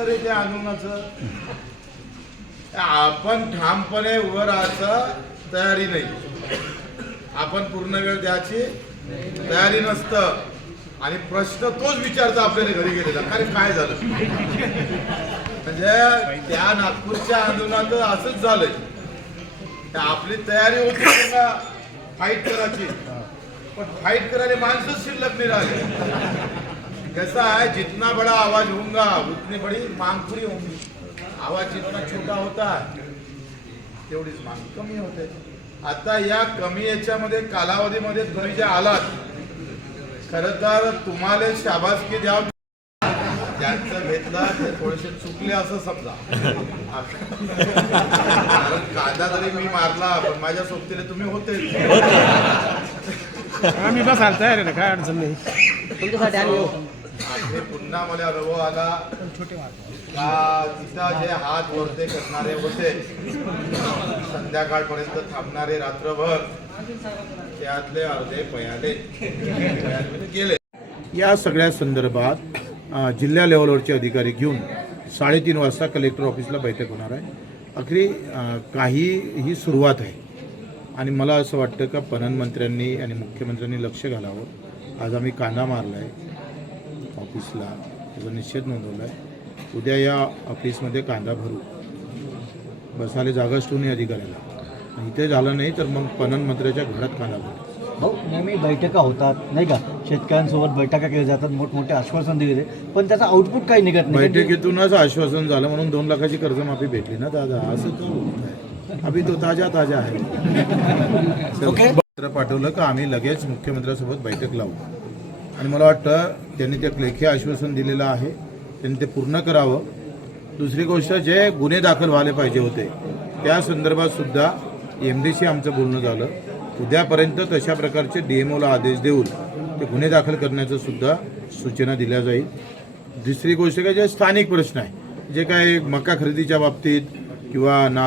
त्या आंदोलनाचं आपण ठामपणे उभं राहायचं तयारी नाही, आपण पूर्ण वेळ द्यायची तयारी नसतं आणि प्रश्न तोच विचारता आपल्याला घरी गेलेला कारण काय झालं. म्हणजे त्या नागपूरच्या आंदोलनात असंच झालंय. आपली तयारी होती फाईट करायची, पण फाईट करायला माणसंच शिल्लक नाही राहिले. कैसा है, जितना बड़ा आवाज होगा उतनी बड़ी मांग पूरी होगी. आवाज जितना छोटा होता तेवढीच मांग कमी होते. आता या कमी याच्यामध्ये कालावधीमध्ये तुम्ही जे आलात, खरं तर तुम्हाला शाबासकी द्यावं. ज्यांचं घेतलं ते थोडेसे चुकले असं समजा. कारण कांदा जरी मी मारला पण माझ्या सोबतीने तुम्ही होते. आम्ही बसायला तयार आहे ना, काय अडचण नाही तुमच्यासाठी आम्ही. हे पुन्हा मला अनुभव आला का तिथं जे हात वरते करणारे होते, संध्याकाळपर्यंत थांबणारे रात्रभर, त्यातले अर्धे पयाले गेले. या सगळ्या संदर्भात जिल्हा लेवलवरचे अधिकारी घेऊन 3:30 वाजता कलेक्टर ऑफिसला बैठक होणार आहे. अखेरी काही ही सुरुवात आहे आणि मला असं वाटतं का पणन मंत्र्यांनी आणि मुख्यमंत्र्यांनी लक्ष घालावं. आज आम्ही कांदा मारला आहे ऑफिसला, त्याचा निषेध नोंदवला आहे. उद्या या ऑफिसमध्ये कांदा भरू, बसायला जागाच ठेवून अधिकाऱ्याला. इथे झालं नाही तर मग पणन मंत्र्याच्या घरात कांदा भरू. हो, नेहमी बैठका होतात नाही का, शेतकऱ्यांसोबत बैठका केल्या जातात, मोठमोठे आश्वासन दिले, पण त्याचा आउटपुट काही निघत नाही. बैठकीतूनच आश्वासन झालं म्हणून 2 लाखाची कर्जमाफी भेटली ना दादा. असं का बोलत आहे? अभि तो ताजा ताजा आहे. पत्र पाठवलं का आम्ही लगेच मुख्यमंत्र्यांसोबत बैठक लावू आणि मला वाटतं त्यांनी ते लेखी आश्वासन दिलेलं आहे, त्यांनी ते पूर्ण करावं. दुसरी गोष्ट, जे गुन्हे दाखल व्हायला पाहिजे होते त्या संदर्भात सुद्धा MDशी आमचं बोलणं झालं. उद्यापर्यंत तशा प्रकारचे DMOला आदेश देऊन ते गुन्हे दाखल करण्याचं सुद्धा सूचना दिल्या जाईल. दुसरी गोष्ट काय, जे स्थानिक प्रश्न आहे, जे काय मका खरेदीच्या बाबतीत किंवा ना